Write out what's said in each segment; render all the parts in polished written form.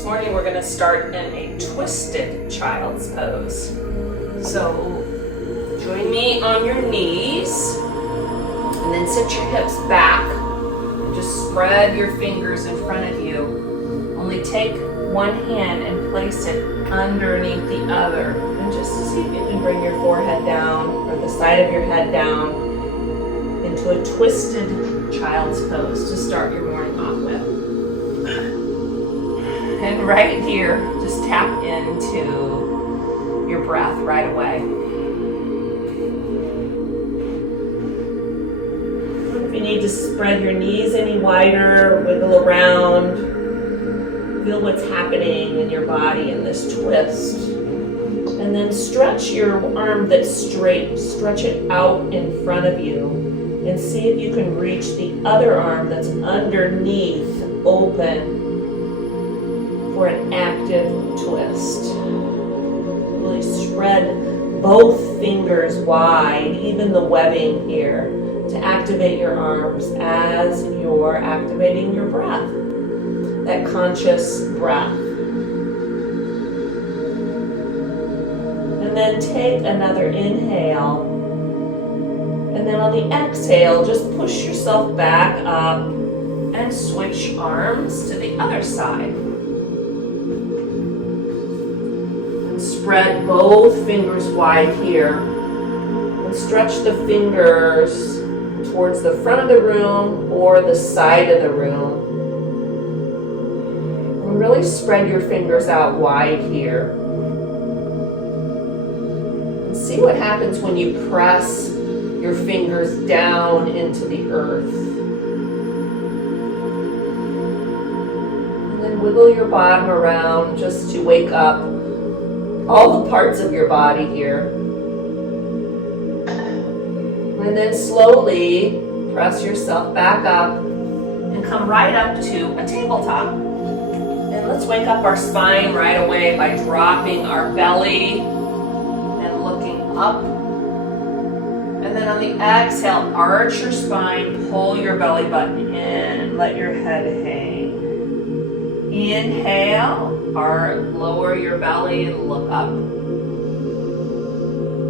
This morning we're going to start in a twisted child's pose. So join me on your knees and then sit your hips back and just spread your fingers in front of you. Only take one hand and place it underneath the other. And just see if you can bring your forehead down or the side of your head down into a twisted child's pose to start your morning off with. And right here, just tap into your breath right away. If you need to spread your knees any wider, wiggle around, feel what's happening in your body in this twist. And then stretch your arm that's straight, stretch it out in front of you, and see if you can reach the other arm that's underneath open for an active twist. Really spread both fingers wide, even the webbing here, to activate your arms as you're activating your breath, that conscious breath. And then take another inhale. And then on the exhale, just push yourself back up and switch arms to the other side. Spread both fingers wide here and stretch the fingers towards the front of the room or the side of the room. And really spread your fingers out wide here. And see what happens when you press your fingers down into the earth. And then wiggle your bottom around just to wake up all the parts of your body here. And then slowly press yourself back up and come right up to a tabletop. And let's wake up our spine right away by dropping our belly and looking up. And then on the exhale, arch your spine, pull your belly button in, let your head hang. Inhale. Lower your belly and look up.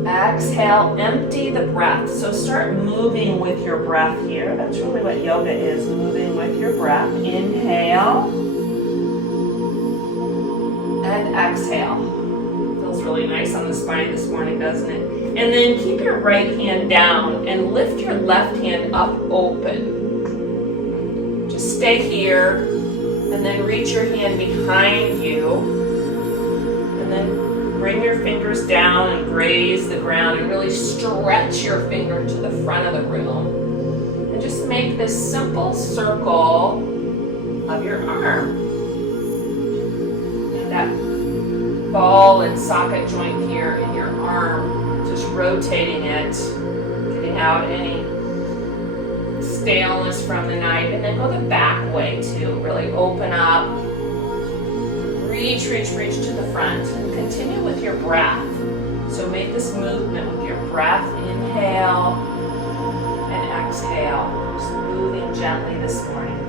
Exhale, empty the breath. So start moving with your breath here. That's really what yoga is, moving with your breath. Inhale. And exhale. Feels really nice on the spine this morning, doesn't it? And then keep your right hand down and lift your left hand up open. Just stay here. And then reach your hand behind you. And then bring your fingers down and graze the ground and really stretch your finger to the front of the room. And just make this simple circle of your arm. And that ball and socket joint here in your arm, just rotating it, getting out any staleness from the night, and then go the back way too. Really open up, reach to the front, and continue with your breath. So make this movement with your breath, inhale and exhale, just moving gently this morning.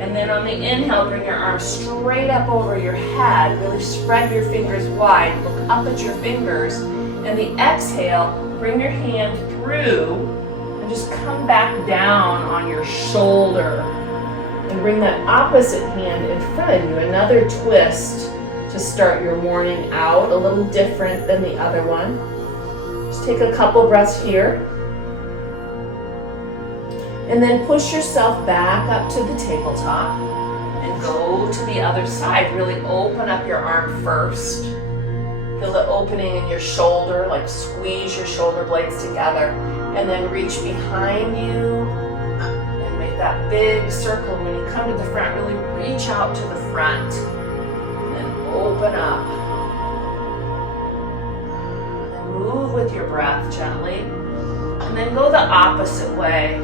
And then on the inhale, bring your arms straight up over your head, really spread your fingers wide, look up at your fingers, and the exhale, bring your hand through and just come back down on your shoulder and bring that opposite hand in front of you. Another twist to start your morning out, a little different than the other one. Just take a couple breaths here. And then push yourself back up to the tabletop and go to the other side. Really open up your arm first. Feel the opening in your shoulder, like squeeze your shoulder blades together. And then reach behind you and make that big circle. When you come to the front, really reach out to the front. And then open up. And move with your breath gently. And then go the opposite way.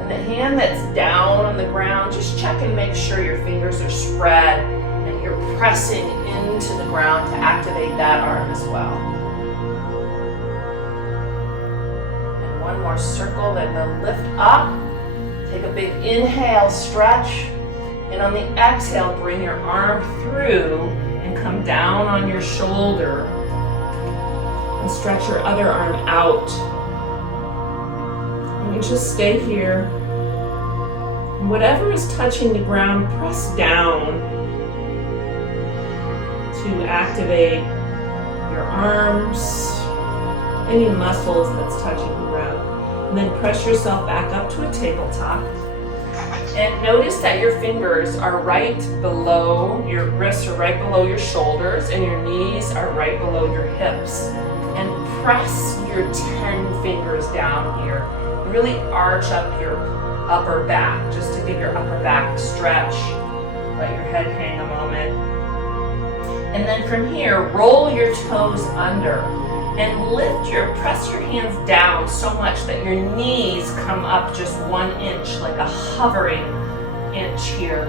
And the hand that's down on the ground, just check and make sure your fingers are spread and you're pressing into the ground to activate that arm as well. One more circle, then we'll lift up. Take a big inhale, stretch, And on the exhale, bring your arm through and come down on your shoulder. And stretch your other arm out. And just stay here. And whatever is touching the ground, press down to activate your arms, any muscles that's touching the ground. And then press yourself back up to a tabletop. And notice that your fingers are right below, your wrists are right below your shoulders, and your knees are right below your hips. And press your 10 fingers down here. Really arch up your upper back, just to give your upper back a stretch. Let your head hang a moment. And then from here, roll your toes under. And press your hands down so much that your knees come up just 1 inch, like a hovering inch here.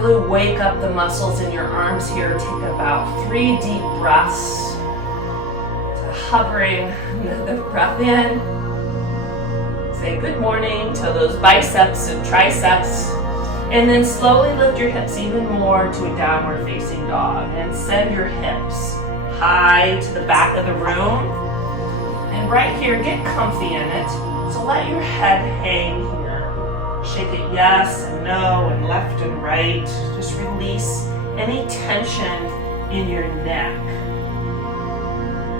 Really wake up the muscles in your arms here. Take about 3 deep breaths. So hovering, another breath in. Say good morning to those biceps and triceps. And then slowly lift your hips even more to a downward facing dog. And send your hips high to the back of the room. And right here, get comfy in it. So let your head hang here. Shake it yes and no and left and right. Just release any tension in your neck.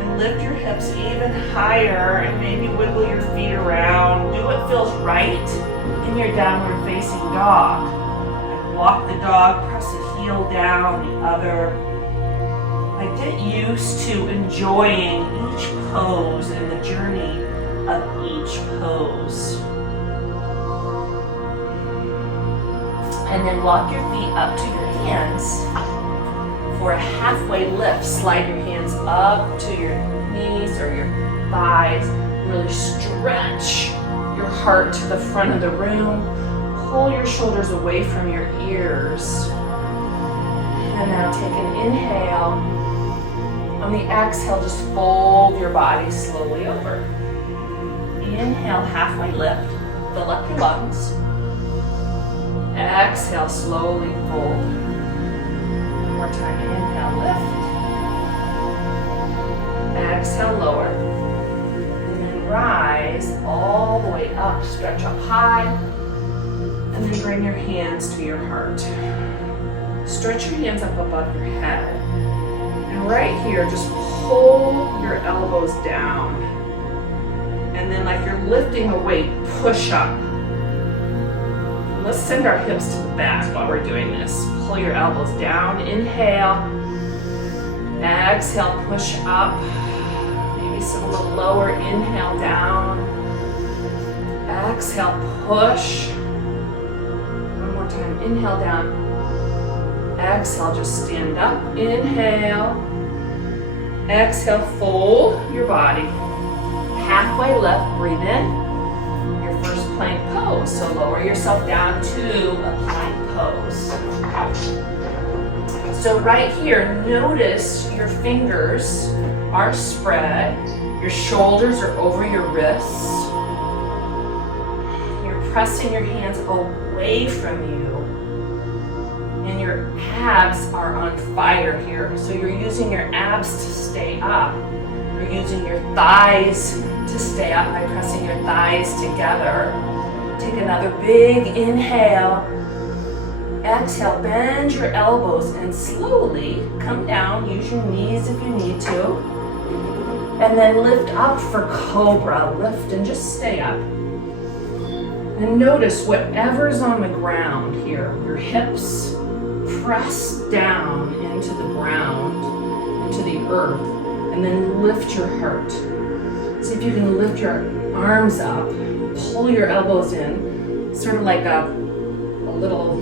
And lift your hips even higher and maybe wiggle your feet around. Do what feels right in your downward facing dog. Like walk the dog, press a heel down, the other. Like get used to enjoying each pose and the journey of each pose. And then walk your feet up to your hands for a halfway lift. Slide your hands up to your knees or your thighs. Really stretch your heart to the front of the room. Pull your shoulders away from your ears. And now take an inhale. On the exhale, just fold your body slowly over. Inhale, halfway lift. Fill up your lungs. Exhale, slowly fold. One more time. Inhale, lift. Exhale, lower. And then rise all the way up. Stretch up high. And then bring your hands to your heart. Stretch your hands up above your head. And right here, just pull your elbows down. And then like you're lifting a weight, push up. Let's send our hips to the back while we're doing this. Pull your elbows down, inhale. Exhale, push up. Maybe some a little lower, inhale down. Exhale, push. One more time, inhale down. Exhale, just stand up, inhale. Exhale, fold your body. Halfway lift, breathe in. Your first plank pose. So lower yourself down to a plank pose. So right here, notice your fingers are spread. Your shoulders are over your wrists. You're pressing your hands away from you. And your abs are on fire here. So you're using your abs to stay up. You're using your thighs to stay up by pressing your thighs together. Take another big inhale. Exhale, bend your elbows and slowly come down. Use your knees if you need to. And then lift up for cobra. Lift and just stay up. And notice whatever's on the ground here. Your hips press down into the ground, into the earth, and then lift your heart. See if you can lift your arms up, pull your elbows in, sort of like a little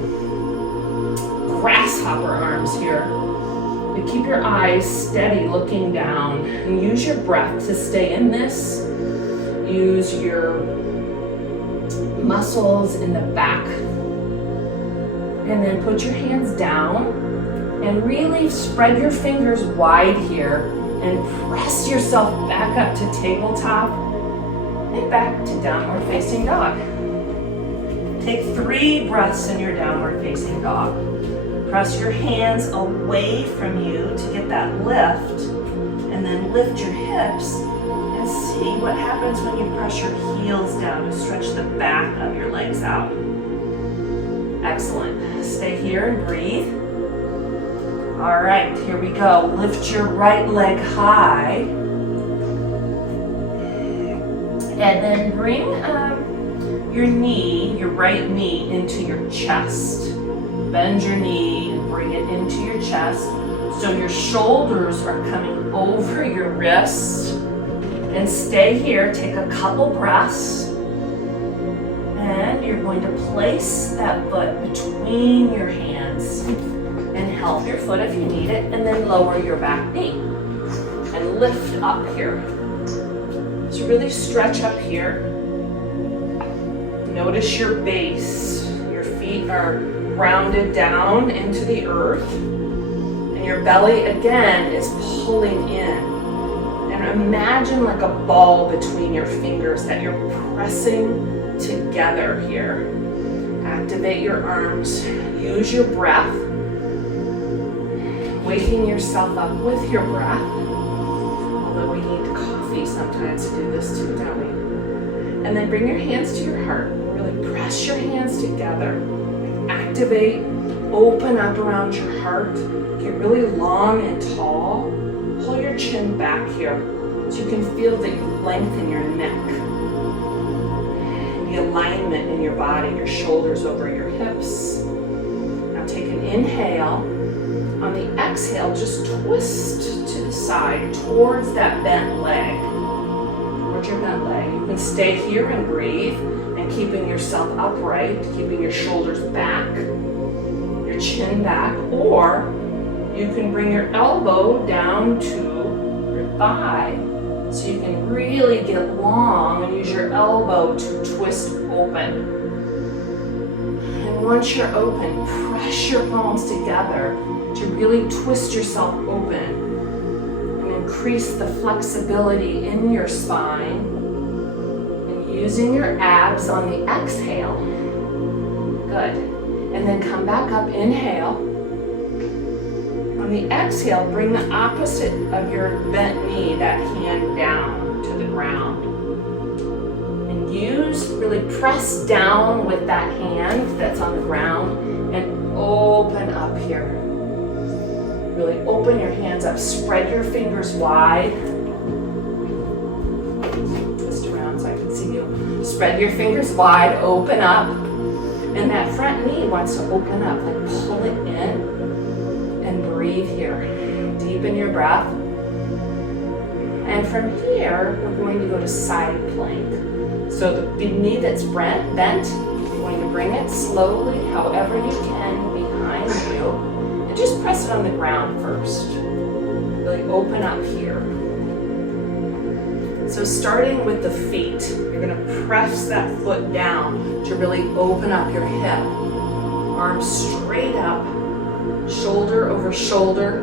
grasshopper arms here. And keep your eyes steady looking down, and use your breath to stay in this. Use your muscles in the back. And then put your hands down and really spread your fingers wide here and press yourself back up to tabletop and back to downward facing dog. Take 3 breaths in your downward facing dog. Press your hands away from you to get that lift, and then lift your hips and see what happens when you press your heels down to stretch the back of your legs out. Excellent. Stay here and breathe. All right, here we go. Lift your right leg high. And then bring your right knee into your chest. Bend your knee and bring it into your chest. So your shoulders are coming over your wrists. And stay here, take a couple breaths. And you're going to place that foot between your hands and help your foot if you need it, and then lower your back knee and lift up here. So really stretch up here. Notice your base. Your feet are grounded down into the earth, and your belly again is pulling in. And imagine like a ball between your fingers that you're pressing together here. Activate your arms. Use your breath. Waking yourself up with your breath. Although we need coffee sometimes to do this too, don't we? And then bring your hands to your heart. Really press your hands together. Activate, open up around your heart. Get really long and tall. Pull your chin back here so you can feel the length in your neck. The alignment in your body, your shoulders over your hips. Now take an inhale. On the exhale, just twist to the side towards that bent leg. Towards your bent leg. You can stay here and breathe, and keeping yourself upright, keeping your shoulders back, your chin back, or you can bring your elbow down to your thigh so you can really get long and use your elbow to twist open. And once you're open, press your palms together to really twist yourself open and increase the flexibility in your spine, and using your abs on the exhale. Good. And then come back up, inhale. On the exhale, bring the opposite of your bent knee, that hand down to the ground. And really press down with that hand that's on the ground and open up here. Really open your hands up, spread your fingers wide. Twist around so I can see you. Spread your fingers wide, open up. And that front knee wants to open up, like pull it in and breathe here. Deepen your breath. And from here, we're going to go to side plank. So the big knee that's bent, you're going to bring it slowly, however you can, behind you. And just press it on the ground first. Really open up here. So starting with the feet, you're going to press that foot down to really open up your hip. Arms straight up, shoulder over shoulder,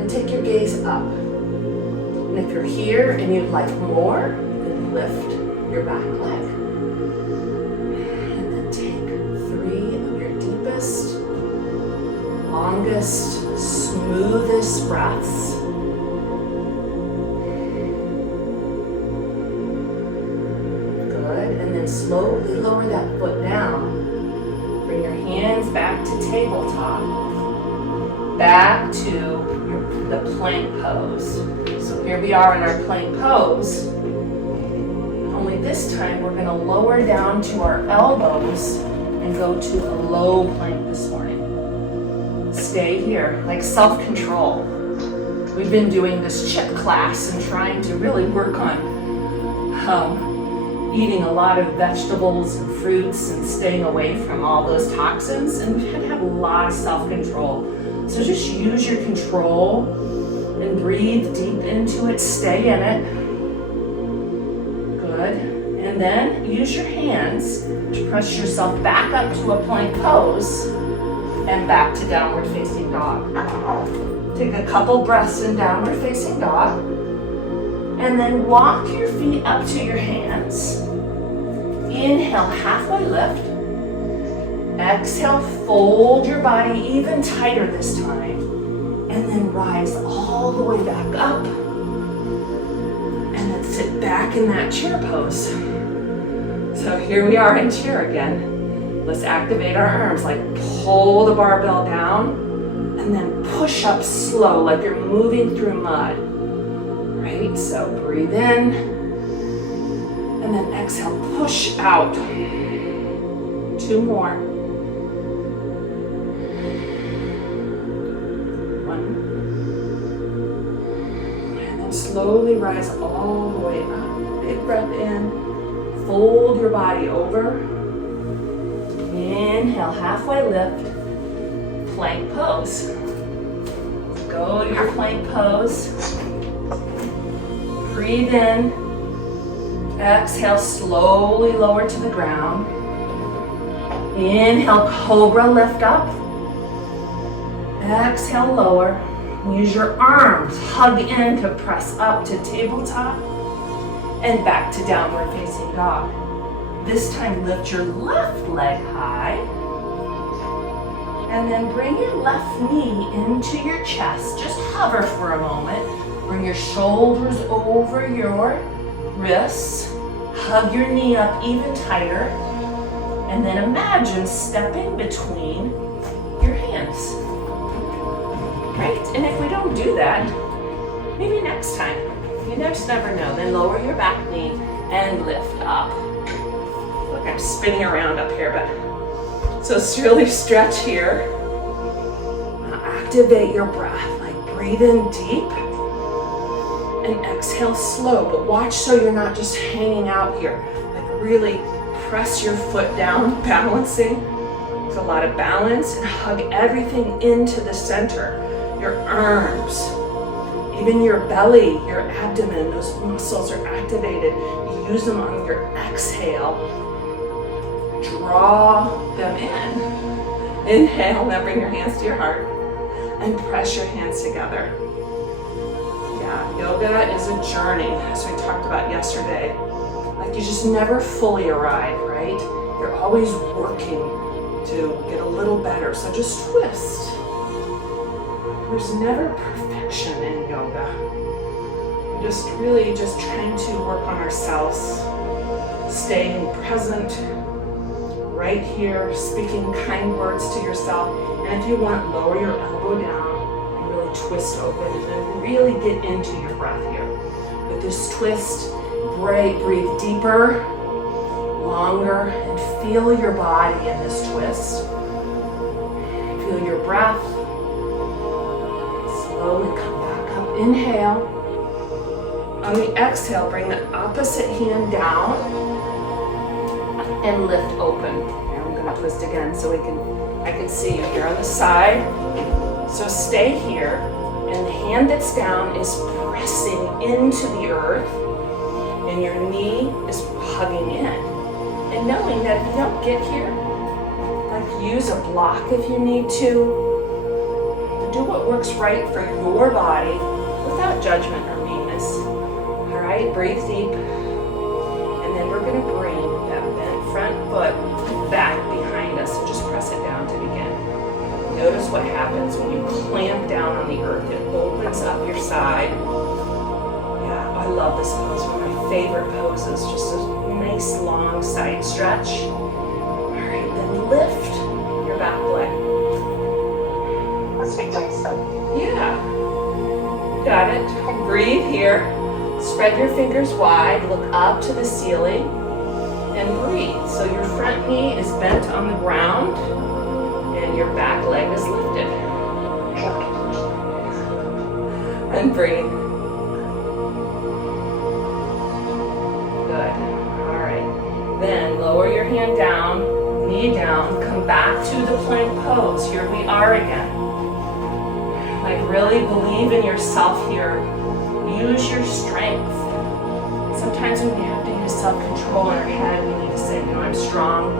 and take your gaze up. And if you're here and you'd like more, you can lift your back leg. And then take 3 of your deepest, longest, smoothest breaths. Good. And then slowly lower that foot down. Bring your hands back to tabletop. Back to the plank pose. So here we are in our plank pose. Only this time we're going to lower down to our elbows and go to a low plank this morning. Stay here, like self-control. We've been doing this chip class and trying to really work on eating a lot of vegetables and fruits and staying away from all those toxins, and we've had to have a lot of self-control. So just use your control and breathe deep into it, stay in it. Good. And then use your hands to press yourself back up to a plank pose and back to downward facing dog. Take a couple breaths in downward facing dog. And then walk your feet up to your hands. Inhale, halfway lift. Exhale, fold your body even tighter this time. And then rise all the way back up. And then sit back in that chair pose. So here we are in chair again. Let's activate our arms, like pull the barbell down and then push up slow, like you're moving through mud. Right, so breathe in and then exhale, push out. 2 more. 1. And then slowly rise all the way up. Big breath in. Fold your body over. Inhale, halfway lift. Plank pose. Go to your plank pose. Breathe in. Exhale, slowly lower to the ground. Inhale, cobra, lift up. Exhale, lower. Use your arms, hug in to press up to tabletop and back to downward facing dog. This time, lift your left leg high and then bring your left knee into your chest. Just hover for a moment. Bring your shoulders over your wrists. Hug your knee up even tighter. And then imagine stepping between your hands. Right? And if we don't do that, maybe next time. You just never know. Then lower your back knee and lift up. Look, I'm spinning around up here, but so really stretch here. Now activate your breath. Like breathe in deep and exhale slow. But watch so you're not just hanging out here. Like really press your foot down, balancing. There's a lot of balance, and hug everything into the center. Your arms, even your belly, your abdomen, those muscles are activated. You use them on your exhale. Draw them in. Inhale, now bring your hands to your heart and press your hands together. Yeah, yoga is a journey, as we talked about yesterday. Like you just never fully arrive, right? You're always working to get a little better. So just twist. There's never perfection in yoga. We're just really just trying to work on ourselves, staying present, right here, speaking kind words to yourself. And if you want, lower your elbow down and really twist open and then really get into your breath here. With this twist, breathe deeper, longer, and feel your body in this twist. Feel your breath. Slowly come back up. Inhale. On the exhale, bring the opposite hand down and lift open. Now I'm going to twist again so I can see you here on the side. So stay here, and the hand that's down is pressing into the earth, and your knee is hugging in. And knowing that if you don't get here, like use a block if you need to. Do what works right for your body without judgment or meanness. All right, breathe deep. And then we're going to bring that bent front foot back behind us and just press it down to begin. Notice what happens when you clamp down on the earth. It opens up your side. Yeah, I love this pose. One of my favorite poses. Just a nice long side stretch. All right, then lift your back leg. Yeah, got it. Breathe here. Spread your fingers wide. Look up to the ceiling and breathe. So your front knee is bent on the ground and your back leg is lifted. And breathe. Good. All right. Then lower your hand down, knee down, come back to the plank pose. Here we are again. Like really believe in yourself here. Use your strength. Sometimes when we have to use self-control in our head, we need to say, I'm strong.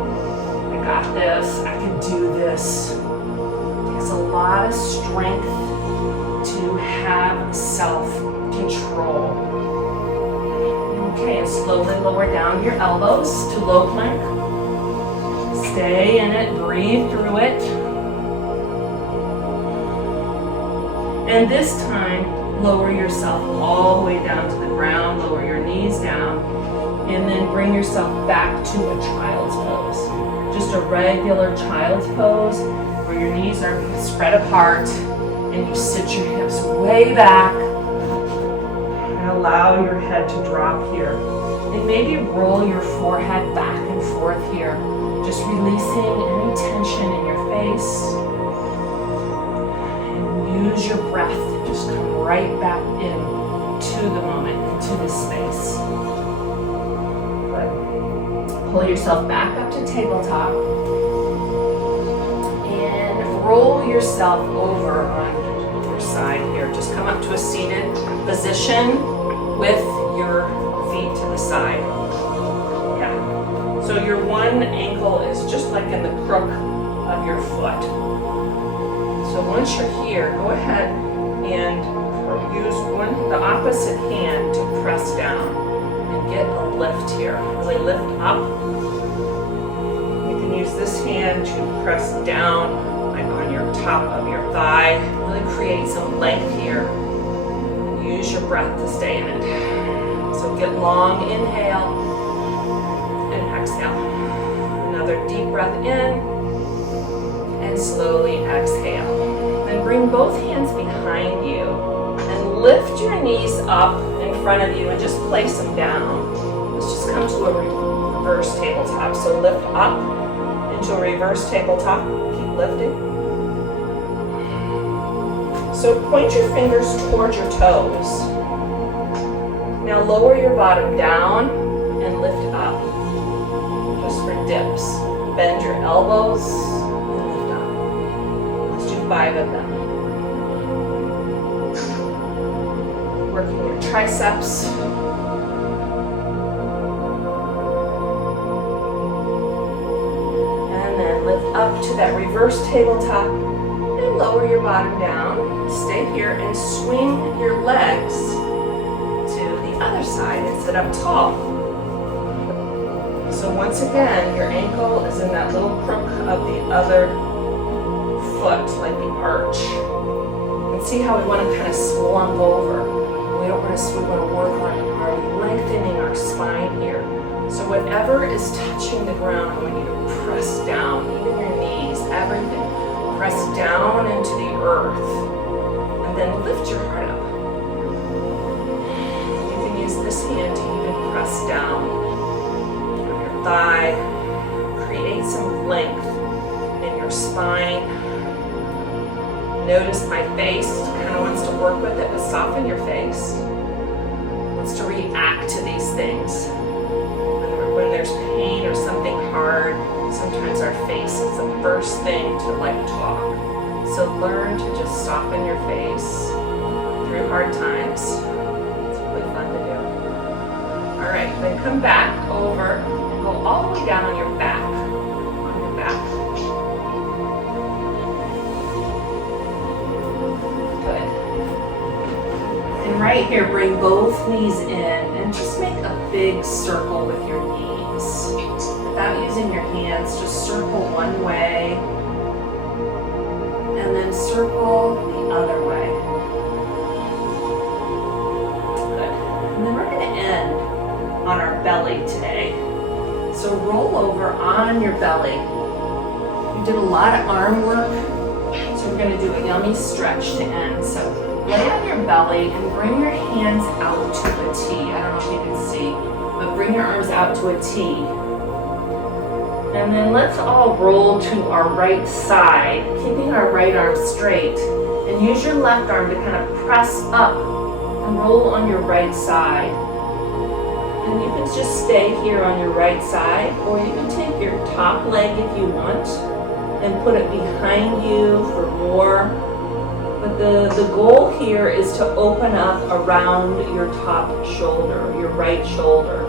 I got this. I can do this. It's a lot of strength to have self-control. Okay, and slowly lower down your elbows to low plank. Stay in it, breathe through it. And this time, lower yourself all the way down to the ground, lower your knees down, and then bring yourself back to a child's pose. Just a regular child's pose where your knees are spread apart and you sit your hips way back and allow your head to drop here. And maybe roll your forehead back and forth here, just releasing any tension in your face. And use your breath to just come right back in to the moment, into this space. Good. Pull yourself back up to tabletop and roll yourself over on your side here. Just come up to a seated position with your feet to the side. Yeah. So your one ankle is just like in the crook of your foot. So once you're here, go ahead and use the opposite hand to press down and get a lift here. Really lift up. You can use this hand to press down like on your top of your thigh. Really create some length here. Use your breath to stay in it. So get long inhale and exhale. Another deep breath in and slowly exhale. Then bring both hands behind you and lift your knees up in front of you and just place them down. Let's just come to a reverse tabletop. So lift up into a reverse tabletop. Keep lifting. So point your fingers towards your toes. Now lower your bottom down and lift up. Just for dips. Bend your elbows and lift up. Let's do 5 of them. Working your triceps. And then lift up to that reverse tabletop and lower your bottom down. Stay here and swing your legs other side and sit up tall. So once again, your ankle is in that little crook of the other foot, like the arch. And see how we want to kind of slump over. We don't want to, we want to work on our lengthening our spine here. So whatever is touching the ground, I want you to press down, even your knees, everything. Press down into the earth. And then lift your heart up. This hand to even press down on your thigh, create some length in your spine. Notice my face kind of wants to work with it, but soften your face. Wants to react to these things. When there's pain or something hard, sometimes our face is the first thing to like talk. So learn to just soften your face through hard times. It's really fun to do. All right, then come back over and go all the way down on your back. On your back. Good. And right here, bring both knees in and just make a big circle with your knees. Without using your hands, just circle one way and then circle the other way. Good. And then we're going to end on our belly today. So roll over on your belly. We did a lot of arm work, so we're going to do a yummy stretch to end. So lay on your belly and bring your hands out to a T. I don't know if you can see, but bring your arms out to a T. And then let's all roll to our right side, keeping our right arm straight. And use your left arm to kind of press up and roll on your right side. And you can just stay here on your right side, or you can take your top leg if you want and put it behind you for more. But the goal here is to open up around your top shoulder, your right shoulder.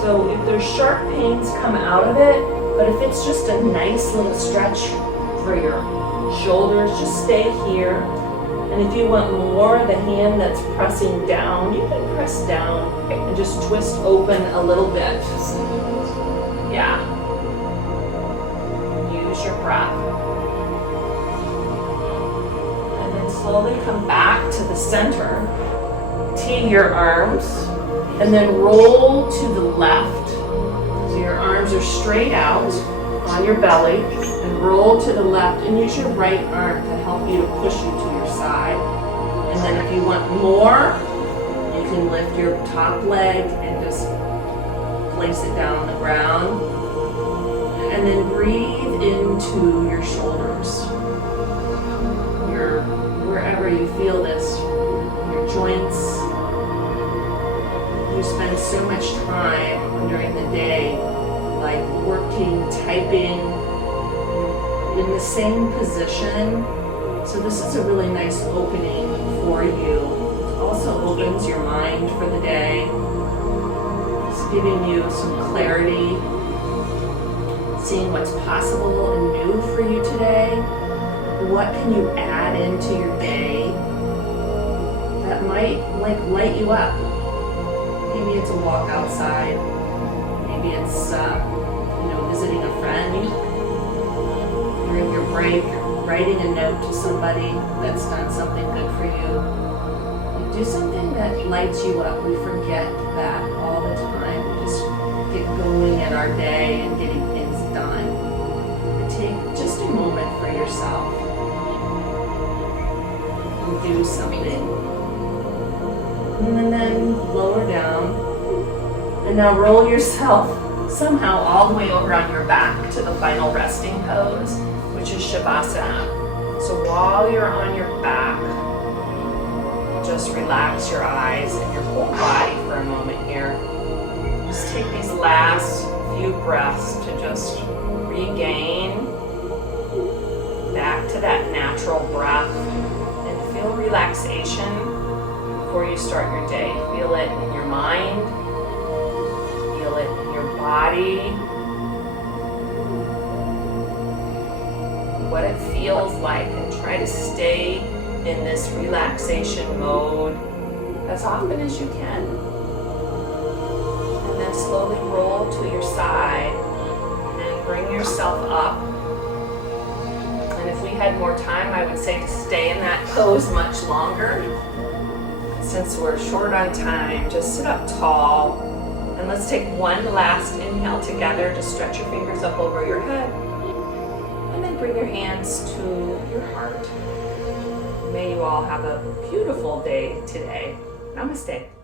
So if there's sharp pains, come out of it, but if it's just a nice little stretch for your shoulders, just stay here. And if you want more, the hand that's pressing down, you can press down and just twist open a little bit. Yeah. use your breath. And then slowly come back to the center. Tee your arms and then roll to the left. So your arms are straight out on your belly and roll to the left and use your right arm to help you to push you to your side. And then if you want more, you can lift your top leg and just place it down on the ground. And then breathe into your shoulders. Wherever you feel this, your joints. You spend so much time during the day, like working, typing, in the same position. So this is a really nice opening for you. Also opens your mind for the day. It's giving you some clarity, seeing what's possible and new for you today. What can you add into your day that might light you up? Maybe it's a walk outside. Maybe it's visiting a friend. During your break, writing a note to somebody that's done something good for you. Do something that lights you up. We forget that all the time. We just get going in our day and getting things done. And take just a moment for yourself and do something. And then lower down. And now roll yourself somehow all the way over on your back to the final resting pose, which is Shavasana. So while you're on your back, just relax your eyes and your whole body for a moment here. Just take these last few breaths to just regain back to that natural breath and feel relaxation before you start your day. Feel it in your mind, feel it in your body, what it feels like, and try to stay in this relaxation mode as often as you can. And then slowly roll to your side and bring yourself up. And if we had more time, I would say to stay in that pose much longer. Since we're short on time, just sit up tall. And let's take one last inhale together. Just stretch your fingers up over your head. And then bring your hands to your heart. May you all have a beautiful day today. Namaste.